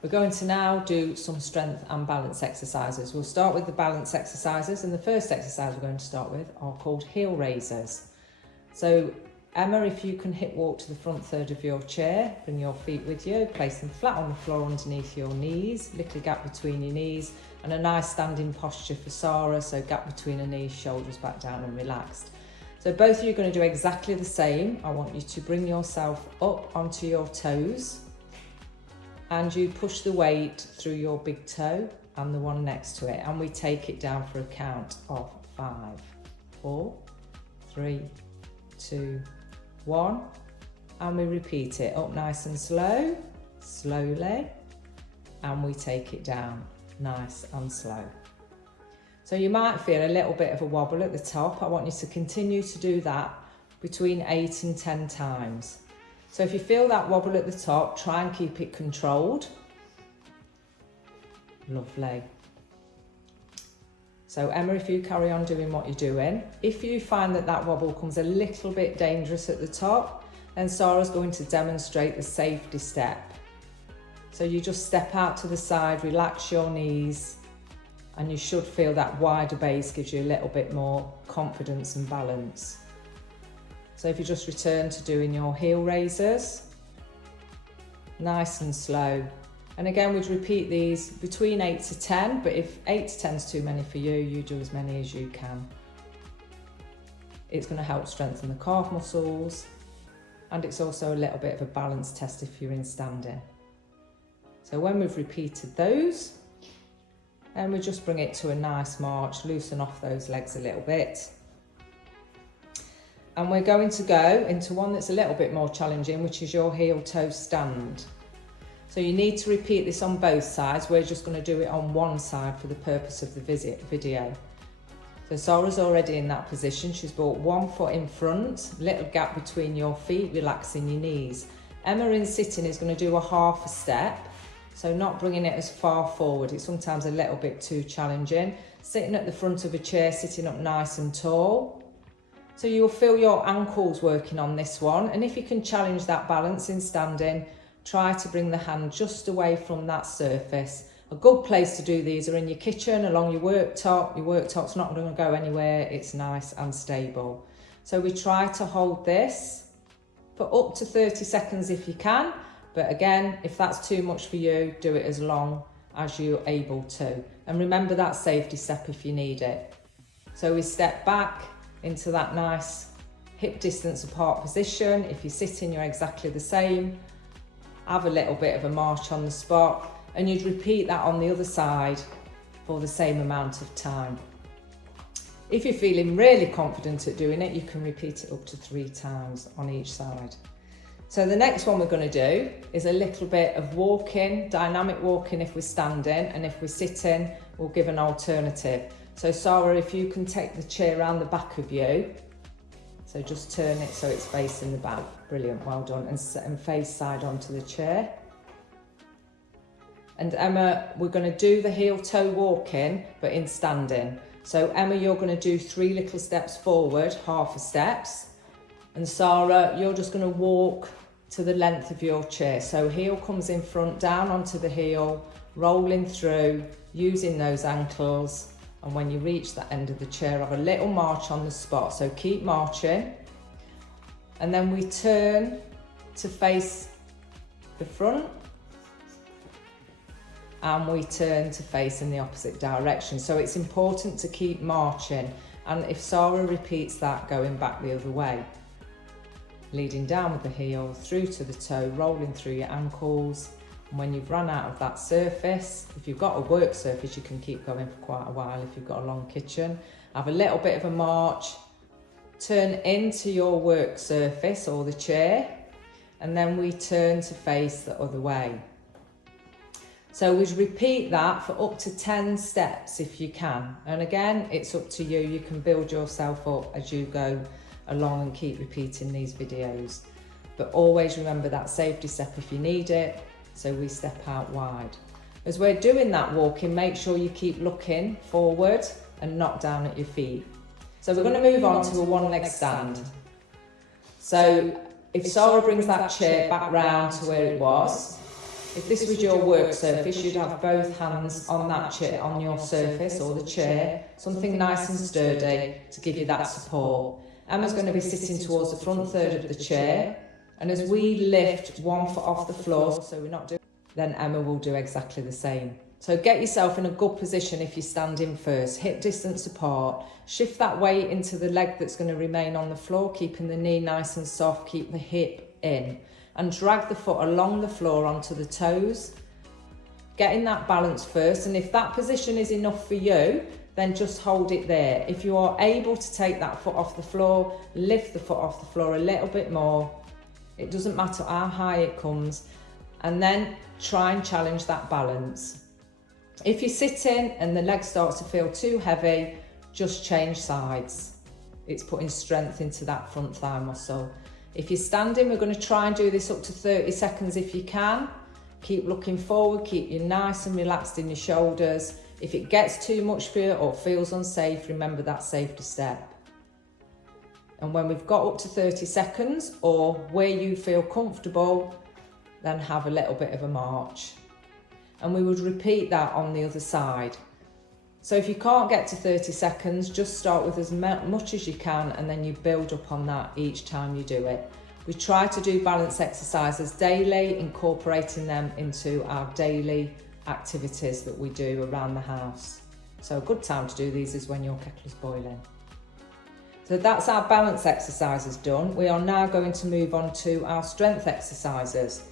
We're going to now do some strength and balance exercises. We'll start with the balance exercises, and the first exercise we're going to start with are called heel raisers. So Emma, if you can hip walk to the front third of your chair, bring your feet with you, place them flat on the floor underneath your knees, little gap between your knees, and a nice standing posture for Sarah, so gap between her knees, shoulders back down and relaxed. So both of you are going to do exactly the same. I want you to bring yourself up onto your toes, and you push the weight through your big toe and the one next to it, and we take it down for a count of 5, 4, 3, 2, 1, and we repeat it up nice and slow, slowly, and we take it down nice and slow. So you might feel a little bit of a wobble at the top. I want you to continue to do that between 8 and 10 times. So if you feel that wobble at the top, try and keep it controlled. Lovely. So Emma, if you carry on doing what you're doing, if you find that that wobble comes a little bit dangerous at the top, then Sarah's going to demonstrate the safety step. So you just step out to the side, relax your knees, and you should feel that wider base gives you a little bit more confidence and balance. So if you just return to doing your heel raisers, nice and slow. And again, we'd repeat these between 8 to 10, but if 8 to 10 is too many for you, you do as many as you can. It's going to help strengthen the calf muscles, and it's also a little bit of a balance test if you're in standing. So when we've repeated those, and we just bring it to a nice march, loosen off those legs a little bit. And we're going to go into one that's a little bit more challenging, which is your heel toe stand. So you need to repeat this on both sides. We're just going to do it on one side for the purpose of the video. So Sarah's already in that position. She's brought one foot in front, little gap between your feet, relaxing your knees. Emma in sitting is going to do a half a step. So not bringing it as far forward. It's sometimes a little bit too challenging. Sitting at the front of a chair, sitting up nice and tall. So you'll feel your ankles working on this one. And if you can challenge that balance in standing, try to bring the hand just away from that surface. A good place to do these are in your kitchen, along your worktop. Your worktop's not going to go anywhere. It's nice and stable. So we try to hold this for up to 30 seconds if you can. But again, if that's too much for you, do it as long as you're able to. And remember that safety step if you need it. So we step back into that nice hip distance apart position. If you're sitting, you're exactly the same. Have a little bit of a march on the spot, and you'd repeat that on the other side for the same amount of time. If you're feeling really confident at doing it, you can repeat it up to 3 times on each side. So the next one we're going to do is a little bit of walking, dynamic walking if we're standing, and if we're sitting, we'll give an alternative. So Sarah, if you can take the chair around the back of you, so just turn it so it's facing the back. Brilliant, well done. And face side onto the chair. And Emma, we're going to do the heel toe walking, but in standing. So Emma, you're going to do 3 little steps forward, half a steps. And Sarah, you're just going to walk to the length of your chair. So heel comes in front, down onto the heel, rolling through, using those ankles. And when you reach that end of the chair, have a little march on the spot. So keep marching. And then we turn to face the front. And we turn to face in the opposite direction. So it's important to keep marching. And if Sarah repeats that, going back the other way. Leading down with the heel, through to the toe, rolling through your ankles. And when you've run out of that surface, if you've got a work surface, you can keep going for quite a while if you've got a long kitchen. Have a little bit of a march, turn into your work surface or the chair, and then we turn to face the other way. So we repeat that for up to 10 steps if you can. And again, it's up to you. You can build yourself up as you go along and keep repeating these videos. But always remember that safety step if you need it. So we step out wide. As we're doing that walking, make sure you keep looking forward and not down at your feet. So we're going to move on to a one leg stand. So if Sarah brings that chair back round to where it was, If this was your work surface, you'd have both hands on that chair, on your surface or the chair, something nice and sturdy to give you that support. Emma's going to be sitting towards the front third of the chair, and as we lift one foot off the floor, so we're not doing, then Emma will do exactly the same. So get yourself in a good position if you're standing first, hip distance apart, shift that weight into the leg that's going to remain on the floor, keeping the knee nice and soft, keep the hip in, and drag the foot along the floor onto the toes, getting that balance first. And if that position is enough for you, then just hold it there. If you are able to take that foot off the floor, lift the foot off the floor a little bit more. It doesn't matter how high it comes, and then try and challenge that balance. If you're sitting and the leg starts to feel too heavy, just change sides. It's putting strength into that front thigh muscle. If you're standing, we're going to try and do this up to 30 seconds if you can. Keep looking forward, keep you nice and relaxed in your shoulders. If it gets too much for you or feels unsafe, remember that safety step. And when we've got up to 30 seconds or where you feel comfortable, then have a little bit of a march. And we would repeat that on the other side. So if you can't get to 30 seconds, just start with as much as you can, and then you build up on that each time you do it. We try to do balance exercises daily, incorporating them into our daily activities that we do around the house. So a good time to do these is when your kettle is boiling. So that's our balance exercises done. We are now going to move on to our strength exercises.